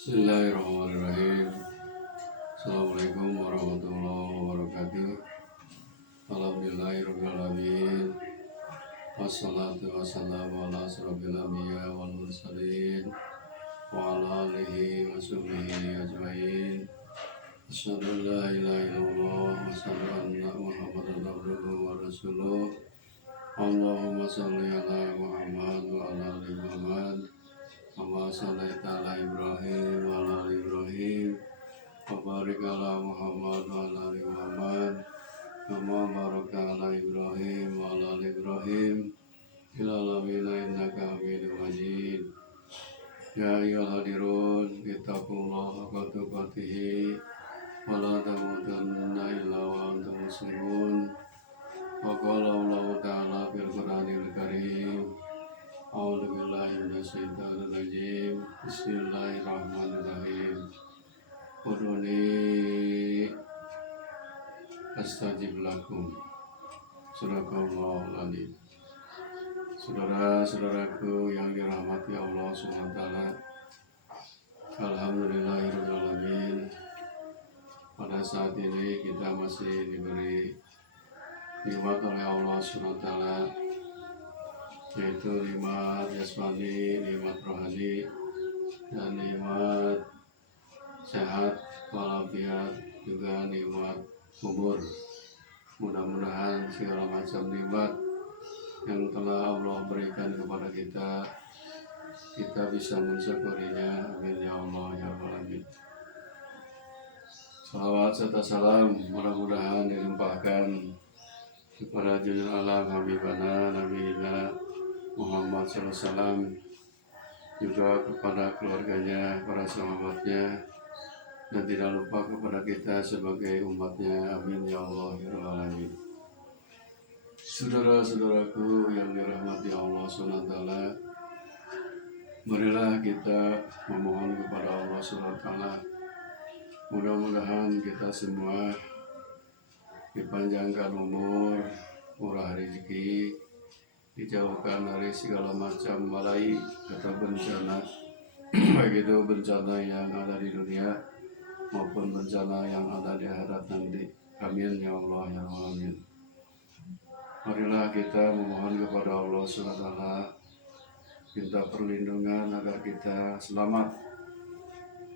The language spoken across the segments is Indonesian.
Bismillahirrahmanirrahim. Assalamualaikum warahmatullahi wabarakatuh. Alhamdulillahirabbil alamin. Wassalatu wassalamu ala asyrofil anbiya wal mursalin wa ala alihi wa sahbihi ajmain. Asyhadu an la ilaha illallah wa asyhadu anna Muhammadan abduhu wa rasuluh. Allahumma shalli ala Muhammad wa ala ali Muhammad. Kama shallaita ala Ibrahim wa ala ali Ibrahim wa barik ala Muhammad wa ala ali Muhammad kama barakta ala Ibrahim wa ala ali Ibrahim fil alamin innaka Hamidum Majid. Ya ayyuhal hadirun ittaqullaha haqqa tuqatih wa la tamutunna illa wa antum muslimun. Wa qala Allah ta'ala fil Qur'anil Karim. A'udzu billahi minasyaitonir rajim. Bismillahirrahmanirrahim. Ud'uni astajib lakum. Sadaqallahul adzim. Saudara-saudaraku yang dirahmati Allah Subhanahu wa taala. Alhamdulillahirabbil alamin. Pada saat ini kita masih diberi nikmat oleh Allah Subhanahu wa taala, yaitu nikmat jasmani, nikmat rohani, dan nikmat sehat walafiat, juga nikmat umur. Mudah-mudahan segala macam nikmat yang telah Allah berikan kepada kita bisa mensyukurinya. Amin ya Allah ya Rabbal alamin. Salawat serta salam mudah-mudahan dilimpahkan kepada junjungan alam Habibana Nabiyina Muhammad SAW, juga kepada keluarganya, para sahabatnya, dan tidak lupa kepada kita sebagai umatnya. Amin ya Allah ya Rabbal alamin. Saudara-saudaraku yang dirahmati Allah SWT, marilah kita memohon kepada Allah SWT. Mudah-mudahan kita semua dipanjangkan umur, murah rezeki, dijauhkan dari segala macam balai atau bencana, baik itu bencana yang ada di dunia maupun bencana yang ada di akhirat nanti. Amin ya Allah ya Rabbal alamin. Marilah kita memohon kepada Allah SWT, minta perlindungan agar kita selamat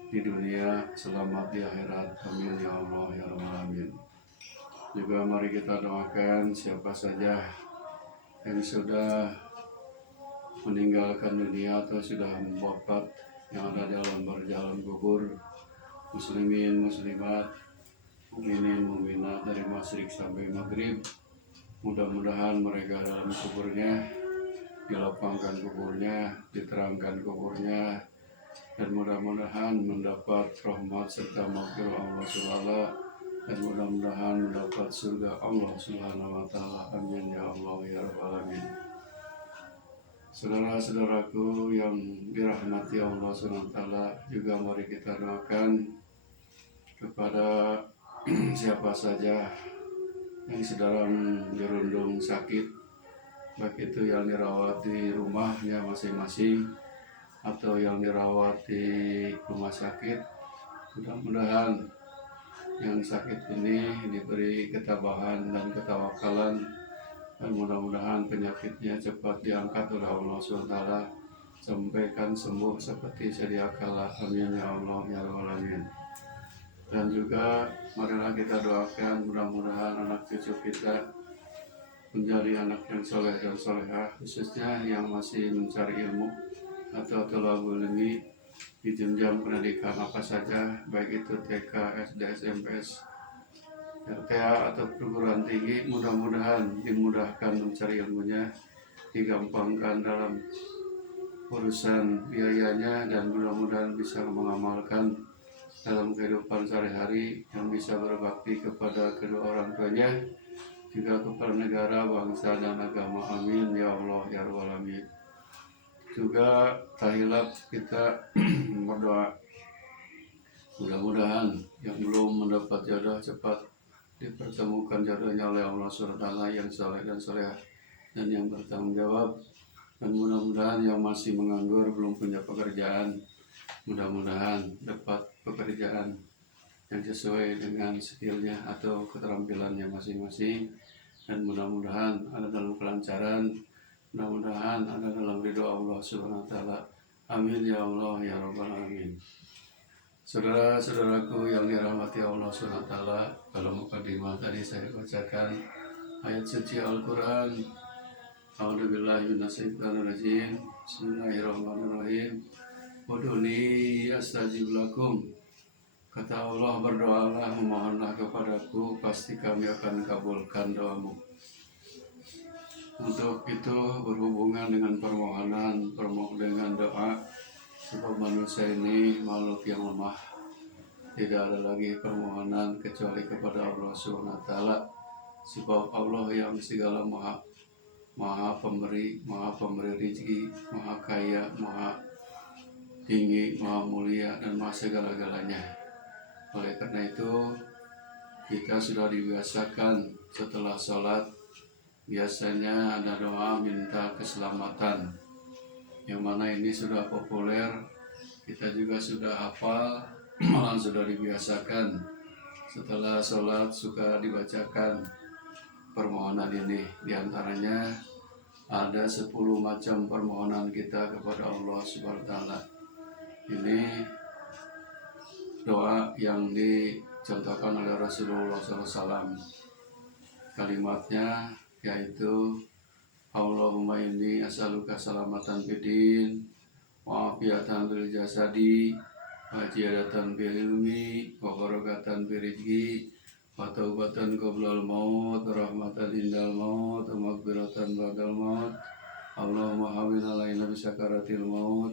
di dunia, selamat di akhirat. Amin ya Allah ya Rabbal alamin. Juga mari kita doakan siapa saja yang sudah meninggalkan dunia atau sudah wafat, yang ada dalam berjalan kubur, muslimin, muslimat, mukminin, mukminat dari masyrik sampai maghrib. Mudah-mudahan mereka dalam kuburnya dilapangkan kuburnya, diterangkan kuburnya, dan mudah-mudahan mendapat rahmat serta maghfirah Allah Subhanahu, dan mudah-mudahan mendapat surga Allah Subhanahu wa taala. Amin ya Allah ya Rabbal alamin. Saudara-saudaraku yang dirahmati Allah Subhanahu wa taala, juga mari kita doakan kepada siapa saja yang sedang dirundung sakit, baik itu yang dirawat di rumahnya masing-masing atau yang dirawat di rumah sakit. Mudah-mudahan yang sakit ini diberi ketabahan dan ketawakalan, dan mudah-mudahan penyakitnya cepat diangkat oleh Allah SWT, sampaikan sembuh seperti sedia kala. Amin ya Allah ya Rabbal alamin. Dan juga marilah kita doakan mudah-mudahan anak cucu kita menjadi anak yang soleh dan solehah, khususnya yang masih mencari ilmu atau thalabul ilmi di jenjang pendidikan apa saja, baik itu TK, SD, SMP, RTA atau perguruan tinggi. Mudah-mudahan dimudahkan mencari ilmunya, digampangkan dalam urusan biayanya, dan mudah-mudahan bisa mengamalkan dalam kehidupan sehari-hari, yang bisa berbakti kepada kedua orang tuanya, juga kepada negara, bangsa, dan agama. Amin ya Allah ya Rabbal alamin. Juga tahilap kita berdoa, mudah-mudahan yang belum mendapat jodoh cepat dipertemukan jodohnya oleh Allah SWT yang saleh dan salehah dan yang bertanggung jawab. Dan mudah-mudahan yang masih menganggur, belum punya pekerjaan, mudah-mudahan dapat pekerjaan yang sesuai dengan skillnya atau keterampilannya masing-masing, dan mudah-mudahan ada dalam kelancaran, mudah-mudahan ada dalam ridho Allah Subhanahu wa taala. Amin ya Allah ya rabbal alamin. Saudara-saudaraku yang dirahmati Allah Subhanahu wa taala, kalau mukadimah tadi saya bacakan ayat suci Al-Qur'an. A'udzubillahi minasyaitonirrajim. Bismillahirrahmanirrahim. Ud'uni astajib lakum. Kata Allah, berdoalah, memohonlah kepadaku, pasti kami akan kabulkan doamu. Untuk itu berhubungan dengan permohonan, dengan doa, sebab manusia ini makhluk yang lemah. Tidak ada lagi permohonan kecuali kepada Allah Subhanahu wa taala. Sebab Allah yang segala maha pemberi rezeki, maha kaya, maha tinggi, maha mulia, dan maha segala-galanya. Oleh karena itu, kita sudah dibiasakan setelah sholat, biasanya ada doa minta keselamatan, yang mana ini sudah populer, kita juga sudah hafal, malah sudah dibiasakan. Setelah sholat suka dibacakan permohonan ini. Di antaranya ada 10 macam permohonan kita kepada Allah Subhanahu wa taala. Ini doa yang dicontohkan oleh Rasulullah SAW. Kalimatnya yaitu Allahumma inni as'aluka salamatan bidin wa afiatan bil jasadi wa ziyadatan bil ilmi wa barakatan bil rizqi wa taubatan qoblal maut rahmatan indal maut wa maghfiratan ba'dal maut. Allahumma hawwin alaina bi sakaratil maut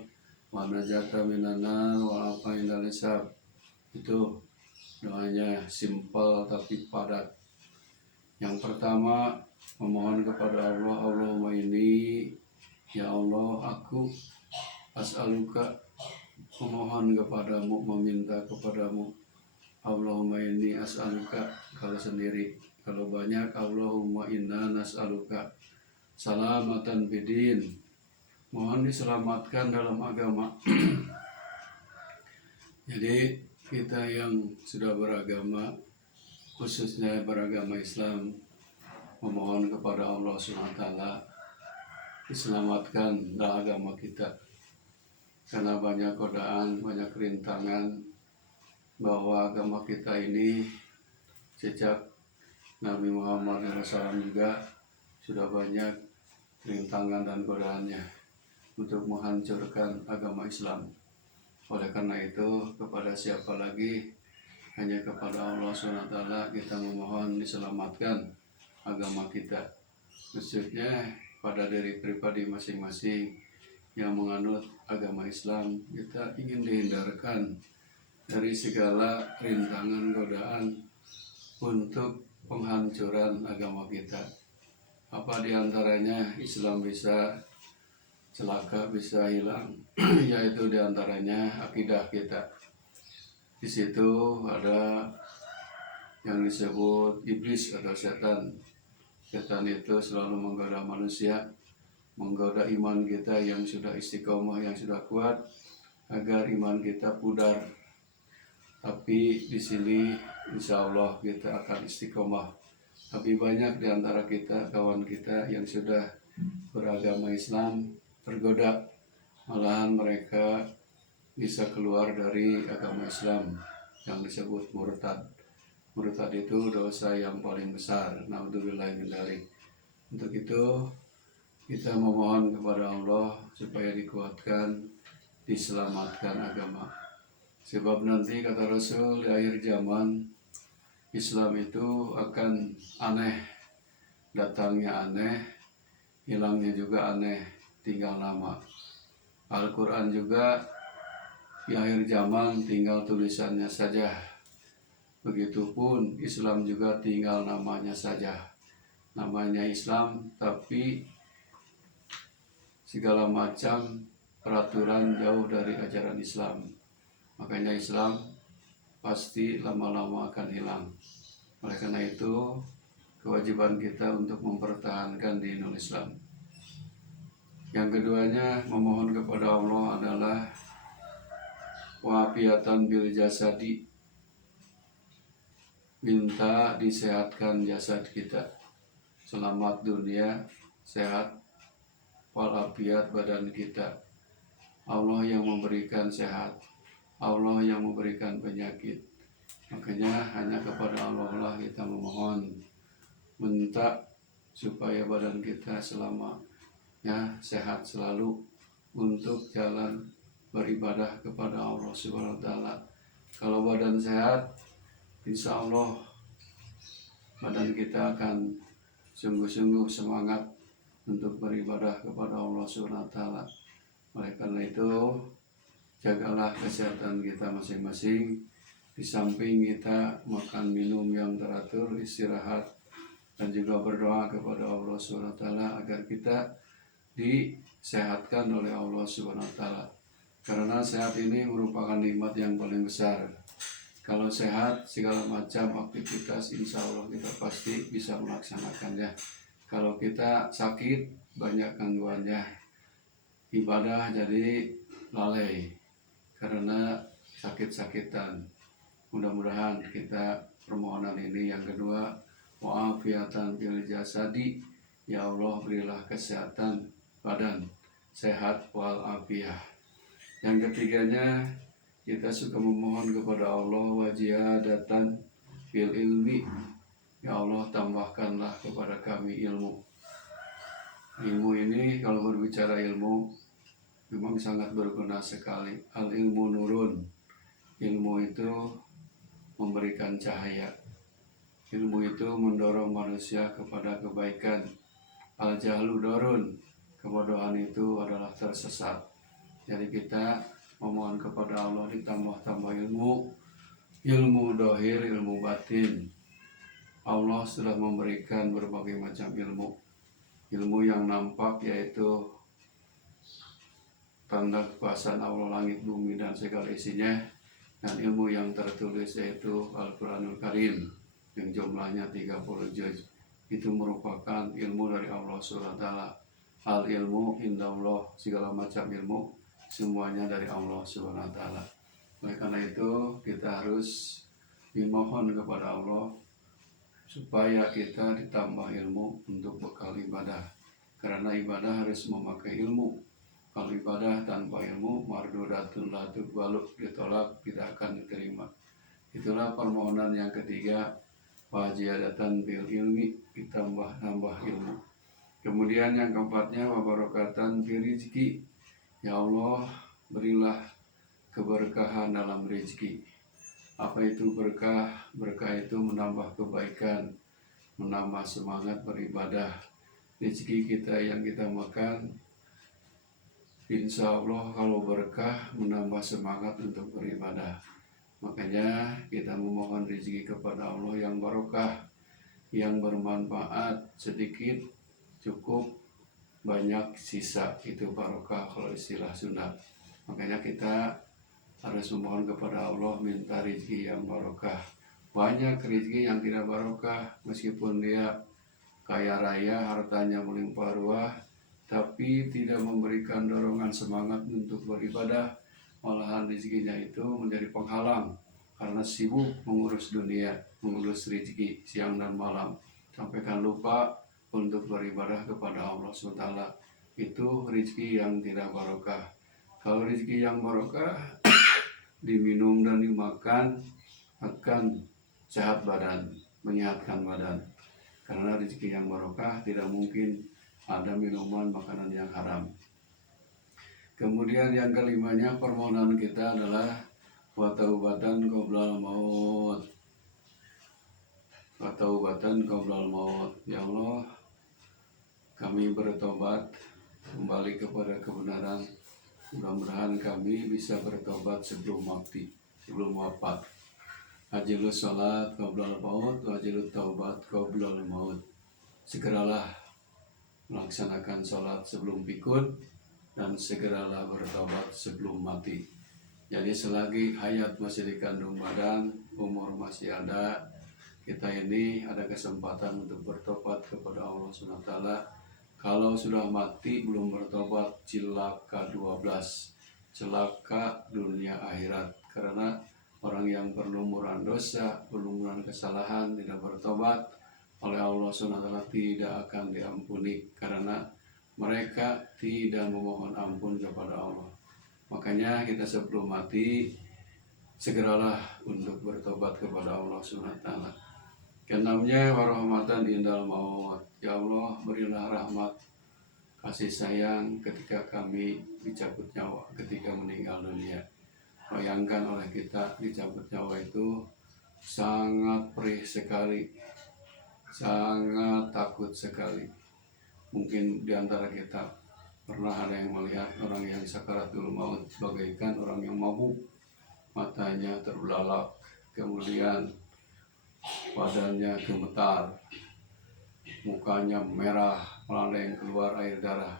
wa najata minan nar wa afa indal hisab. Itu doanya simpel tapi padat. Yang pertama, memohon kepada Allah, Allahumma ini, ya Allah, aku as'aluka, memohon kepadamu, meminta kepadamu. Allahumma ini as'aluka, kalau sendiri. Kalau banyak, Allahumma inna nas'aluka salamatan bidin, mohon diselamatkan dalam agama. Jadi kita yang sudah beragama, khususnya beragama Islam, memohon kepada Allah SWT diselamatkan dalam agama kita. Karena banyak godaan, banyak rintangan, bahwa agama kita ini sejak Nabi Muhammad SAW juga sudah banyak rintangan dan godaannya untuk menghancurkan agama Islam. Oleh karena itu, kepada siapa lagi? Hanya kepada Allah SWT kita memohon diselamatkan agama kita. Maksudnya pada diri pribadi masing-masing yang menganut agama Islam, kita ingin dihindarkan dari segala rintangan godaan untuk penghancuran agama kita. Apa diantaranya Islam bisa celaka, bisa hilang, yaitu diantaranya akidah kita. Di situ ada yang disebut iblis atau setan. Setan itu selalu menggoda manusia, menggoda iman kita yang sudah istiqomah, yang sudah kuat, agar iman kita pudar. Tapi di sini insya Allah kita akan istiqomah. Tapi banyak di antara kita, kawan kita yang sudah beragama Islam, tergoda, malahan mereka bisa keluar dari agama Islam yang disebut murtad. Murtad itu dosa yang paling besar. Naudzubillahi min dzalik. Untuk itu kita memohon kepada Allah supaya dikuatkan, diselamatkan agama. Sebab nanti kata Rasul, di akhir zaman Islam itu akan aneh, datangnya aneh, hilangnya juga aneh, tinggal nama. Al-Quran juga di akhir zaman tinggal tulisannya saja. Begitupun Islam juga tinggal namanya saja. Namanya Islam, tapi segala macam peraturan jauh dari ajaran Islam. Makanya Islam pasti lama-lama akan hilang. Oleh karena itu, kewajiban kita untuk mempertahankan dinul Islam. Yang keduanya, memohon kepada Allah adalah Wafiatan bil jasadi, minta disehatkan jasad kita, selamat dunia, sehat walafiat badan kita. Allah yang memberikan sehat, Allah yang memberikan penyakit. Makanya hanya kepada Allah lah kita memohon, minta supaya badan kita sehat selalu untuk jalan beribadah kepada Allah Subhanahu wa taala. Kalau badan sehat, insya Allah badan kita akan sungguh-sungguh semangat untuk beribadah kepada Allah Subhanahu wa taala. Oleh karena itu, jagalah kesehatan kita masing-masing. Di samping kita makan minum yang teratur, istirahat, dan juga berdoa kepada Allah Subhanahu wa taala agar kita disehatkan oleh Allah Subhanahu wa taala. Karena sehat ini merupakan nikmat yang paling besar. Kalau sehat, segala macam aktivitas insya Allah kita pasti bisa melaksanakannya. Kalau kita sakit, banyak gangguannya. Ibadah jadi lalai karena sakit-sakitan. Mudah-mudahan kita permohonan ini yang kedua, wa'afiatan fil jasadi, ya Allah berilah kesehatan badan, sehat walafiat. Yang ketiganya, kita suka memohon kepada Allah wajiyadatan fil ilmi, ya Allah tambahkanlah kepada kami ilmu. Ilmu ini kalau berbicara ilmu memang sangat berguna sekali. Al ilmu nurun, ilmu itu memberikan cahaya. Ilmu itu mendorong manusia kepada kebaikan. Al jahlu dorun, kebodohan itu adalah tersesat. Jadi kita memohon kepada Allah ditambah-tambah ilmu, ilmu dohir, ilmu batin. Allah sudah memberikan berbagai macam ilmu. Ilmu yang nampak yaitu tanda kekuasaan Allah langit bumi dan segala isinya, dan ilmu yang tertulis yaitu Al-Quranul Karim yang jumlahnya 30 juz. Itu merupakan ilmu dari Allah SWT. Al ilmu indallah, segala macam ilmu semuanya dari Allah SWT. Oleh karena itu kita harus dimohon kepada Allah supaya kita ditambah ilmu untuk bekal ibadah. Karena ibadah harus memakai ilmu. Kalau ibadah tanpa ilmu, mardudatun la tuqbalu, ditolak, tidak akan diterima. Itulah permohonan yang ketiga, wajiyadatan bil ilmi, ditambah ilmu. Kemudian yang keempatnya, wabarakatan fil rizki, ya Allah berilah keberkahan dalam rezeki. Apa itu berkah? Berkah itu menambah kebaikan, menambah semangat beribadah. Rezeki kita yang kita makan, insya Allah kalau berkah menambah semangat untuk beribadah. Makanya kita memohon rezeki kepada Allah yang barokah, yang bermanfaat, sedikit cukup, banyak sisa, itu barokah kalau istilah Sunda. Makanya kita harus memohon kepada Allah minta rezeki yang barokah. Banyak rezeki yang tidak barokah, meskipun dia kaya raya, hartanya melimpah ruah, tapi tidak memberikan dorongan semangat untuk beribadah. Malahan rezekinya itu menjadi penghalang karena sibuk mengurus dunia, mengurus rezeki siang dan malam, sampai kan lupa untuk beribadah kepada Allah SWT. Itu rezeki yang tidak barokah. Kalau rezeki yang barokah, diminum dan dimakan akan sehat badan, menyehatkan badan. Karena rezeki yang barokah tidak mungkin ada minuman makanan yang haram. Kemudian yang kelimanya, permohonan kita adalah wataubatan qoblal maut. Wataubatan qoblal maut. Ya Allah, kami bertobat kembali kepada kebenaran. Mudah-mudahan kami bisa bertobat sebelum mati, sebelum wafat. Ajilus sholat qoblal maut, wajilus taubat qoblal maut. Segeralah melaksanakan sholat sebelum pikun, dan segeralah bertobat sebelum mati. Jadi selagi hayat masih dikandung badan, umur masih ada, kita ini ada kesempatan untuk bertobat kepada Allah SWT. Kalau sudah mati belum bertobat, cilaka 12. celaka dunia akhirat. Karena orang yang berlumuran dosa, berlumuran kesalahan, tidak bertobat, oleh Allah SWT tidak akan diampuni, karena mereka tidak memohon ampun kepada Allah. Makanya kita sebelum mati segeralah untuk bertobat kepada Allah SWT. Keenamnya, warahmatan indal maut. Ya Allah, berilah rahmat, kasih sayang ketika kami dicabut nyawa, ketika meninggal dunia. Bayangkan oleh kita dicabut nyawa itu sangat perih sekali, sangat takut sekali. Mungkin diantara kita pernah ada yang melihat orang yang sakaratul maut bagaikan orang yang mabuk, matanya terbelalak, kemudian badannya gemetar, mukanya merah, melaleng, keluar air darah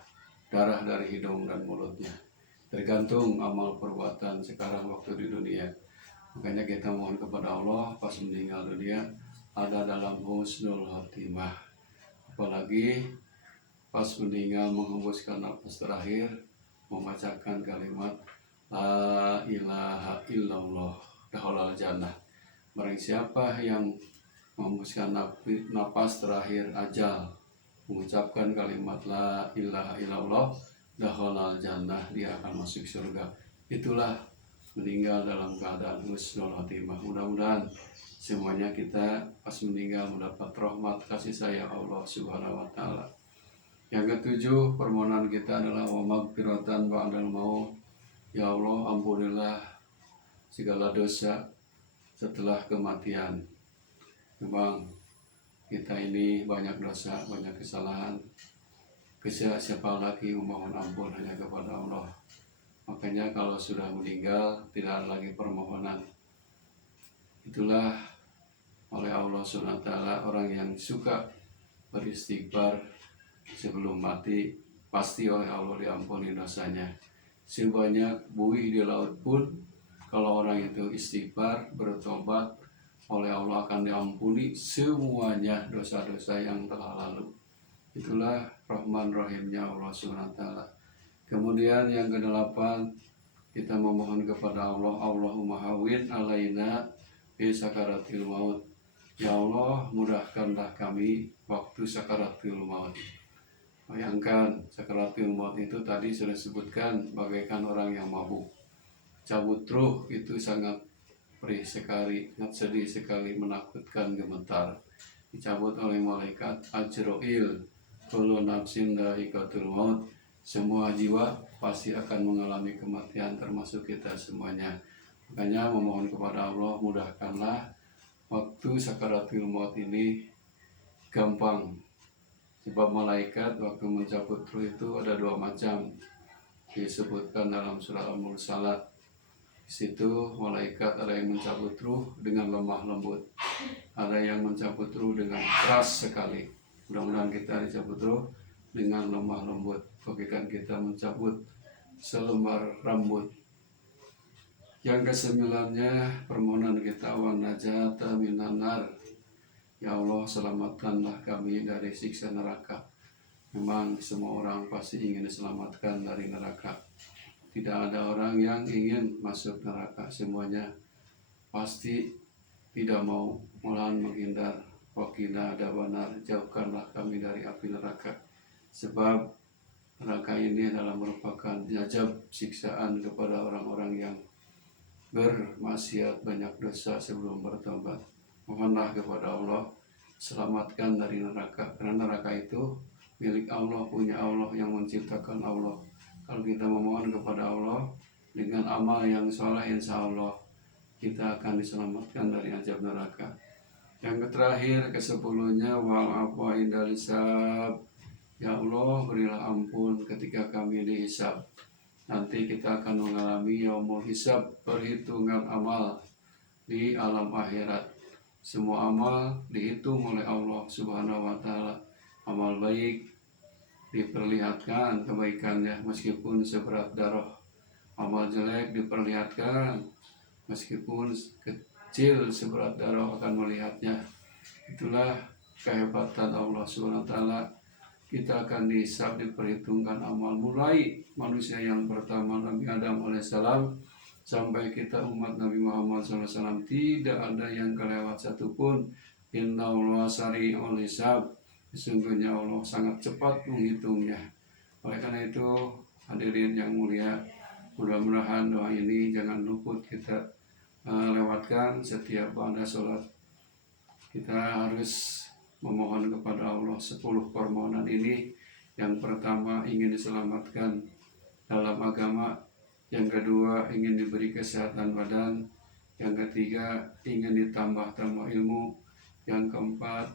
dari hidung dan mulutnya. Tergantung amal perbuatan sekarang waktu di dunia. Makanya kita mohon kepada Allah pas meninggal dunia ada dalam husnul khotimah. Apalagi pas meninggal menghembuskan nafas terakhir, membacakan kalimat La ilaha illallah dakhalal jannah. Barang siapa yang menghembuskan nafas terakhir ajal, mengucapkan kalimat La ilaha illallah dakhalal jannah, dia akan masuk surga. Itulah meninggal dalam keadaan husnul khotimah. Mudah-mudahan semuanya kita pas meninggal mendapat rahmat kasih sayang Allah Subhanahu wa taala. Yang ketujuh, permohonan kita adalah wa maghfiratan ba'dal maut. Ya Allah, ampunilah segala dosa setelah kematian. Memang kita ini banyak dosa, banyak kesalahan. Siapa lagi memohon ampun hanya kepada Allah. Makanya kalau sudah meninggal tidak ada lagi permohonan. Itulah oleh Allah SWT orang yang suka beristighfar sebelum mati pasti oleh Allah diampuni dosanya. Sebanyak buih di laut pun kalau orang itu istighfar, bertobat, oleh Allah akan diampuni semuanya dosa-dosa yang telah lalu. Itulah Rahman Rahimnya Allah SWT. Kemudian yang kedelapan, kita memohon kepada Allah, Allahumma hawwin alaina fi sakaratil maut. Ya Allah, mudahkanlah kami waktu sakaratul maut. Bayangkan sakaratul maut itu tadi sudah disebutkan bagaikan orang yang mabuk. Cabut ruh itu sangat perih sekali, sangat sedih sekali, menakutkan, gemetar. Dicabut oleh malaikat Ajroil, kullu nafsin dha'iqatul maut. Semua jiwa pasti akan mengalami kematian, termasuk kita semuanya. Makanya memohon kepada Allah, mudahkanlah waktu sakaratul maut ini gampang. Sebab malaikat waktu mencabut ruh itu ada dua macam, disebutkan dalam surah Al-Mursalat. Di situ malaikat ada yang mencabut ruh dengan lemah lembut, ada yang mencabut ruh dengan keras sekali. Mudah-mudahan kita dicabut ruh dengan lemah lembut, bagaikan kita mencabut selembar rambut. Yang kesembilannya, permohonan kita wa najata minan nar. Ya Allah, selamatkanlah kami dari siksa neraka. Memang semua orang pasti ingin diselamatkan dari neraka. Tidak ada orang yang ingin masuk neraka. Semuanya pasti tidak mau, malahan menghindar. Waqina adzabannar, jauhkanlah kami dari api neraka. Sebab neraka ini adalah merupakan azab siksaan kepada orang-orang yang bermaksiat, banyak dosa sebelum bertobat. Mohonlah kepada Allah, selamatkan dari neraka. Karena neraka itu milik Allah, punya Allah, yang menciptakan Allah. Kalau kita memohon kepada Allah dengan amal yang soleh, insya Allah kita akan diselamatkan dari azab neraka. Yang terakhir, ke-10-nya, wal afwa indal hisab. Ya Allah, berilah ampun ketika kami dihisab. Nanti kita akan mengalami yaumul hisab, perhitungan amal di alam akhirat. Semua amal dihitung oleh Allah Subhanahu wa taala. Amal baik diperlihatkan kebaikannya meskipun seberat darah. Amal jelek diperlihatkan meskipun kecil seberat darah akan melihatnya. Itulah kehebatan Allah Subhanahu wa taala. kita akan dihisab, diperhitungkan amal, mulai manusia yang pertama Nabi Adam alaihissalam sampai kita umat Nabi Muhammad SAW, tidak ada yang kelewat satupun. Inna Allah sari'ul hisab, sesungguhnya Allah sangat cepat menghitungnya. Oleh karena itu hadirin yang mulia, mudah-mudahan doa ini jangan luput kita lewatkan setiap pada sholat. Kita harus memohon kepada Allah 10 permohonan ini. Yang pertama, ingin diselamatkan dalam agama. Yang kedua, ingin diberi kesehatan badan. Yang ketiga, ingin ditambah-tambah ilmu. Yang keempat,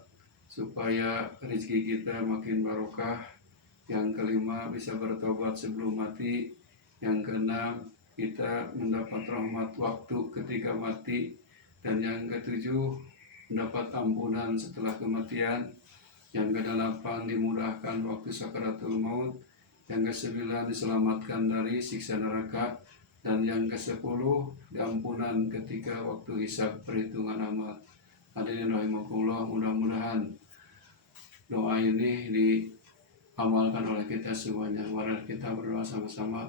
supaya rezeki kita makin barokah. Yang kelima, bisa bertobat sebelum mati. Yang keenam, kita mendapat rahmat waktu ketika mati. Dan yang ketujuh, mendapat ampunan setelah kematian. Yang kedelapan, dimudahkan waktu sakaratul maut. Yang kesembilan, diselamatkan dari siksa neraka. Dan yang kesepuluh, diampunan ketika waktu hisab perhitungan amal. Hadirin rahimakumullah, mudah-mudahan doa ini diamalkan oleh kita semuanya. Mari kita berdoa sama-sama.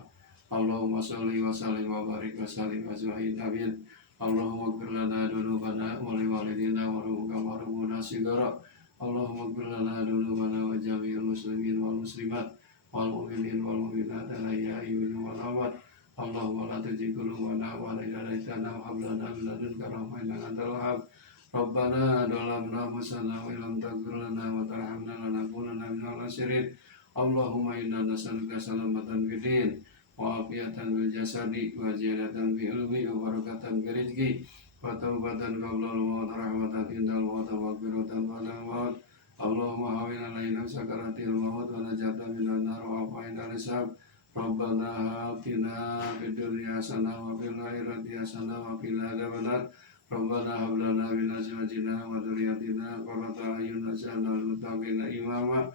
Allahumma sholli wa sallim wa barik wa sallim ajmain. Amin. Allahumma ighfir lana dzunubana wa liwalidina warhamhum warhamna sigara. Allahumma ighfir lana dzunubana wa jami'il muslimin wal muslimat wal mu'minin wal mu'minat al-ahya'i minhum wal amwat. Allahumma la tuzigh qulubana ba'da idh hadaytana wa hab lana min ladunka rahmatan innaka antal wahhab. Rabbana dhalamna anfusana wa illam taghfir lana wa tarhamna lanakunanna minal khasirin. Allahumma inna nas'aluka salamatan fid din wa afiyatan bil jasadi wa ziyadatan fil ilmi wa barakatan fil rizqi wa taubatan qabla al-maut rahmatan indal maut wa maghfiratan ba'dal maut. Allahumma hawwin alaina sakaratil maut wa najatan minan nar wa afina hisab. Rabbana atina fid dunya hasanah wa fil akhirati hasanah wa qina adzabannar. Rabbana hab lana min azwajina wa dhurriyyatina qurrata a'yun waj'alna lil muttaqina imama.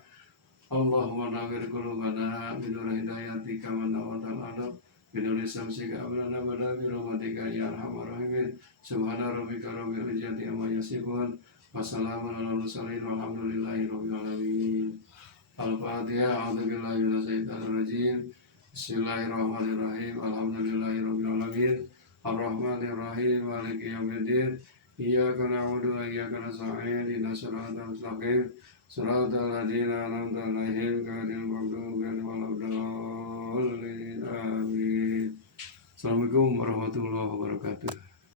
Allahumma nawwir qulubana bi nuri hidayatika wa nawwir al-qalb bi nuri samsika ablana bada bi rahmatika ya arhamar rahimin. Subhana rabbika rabbil izzati amma yasifun wa salamun alal mursalin walhamdulillahi rabbil alamin. Al-Fatihah. A'udzu billahi minasyaitonir rajim. Bismillahirrahmanirrahim. Alhamdulillahi rabbil alamin. Ar-Rahmanir Rahim. Maliki yaumiddin. Iyyaka na'budu wa iyyaka nasta'in. Ihdinas siratal mustaqim. Siratal ladzina an'amta 'alaihim ghairil maghdubi 'alaihim waladdallin. Amin. Assalamualaikum warahmatullahi wabarakatuh.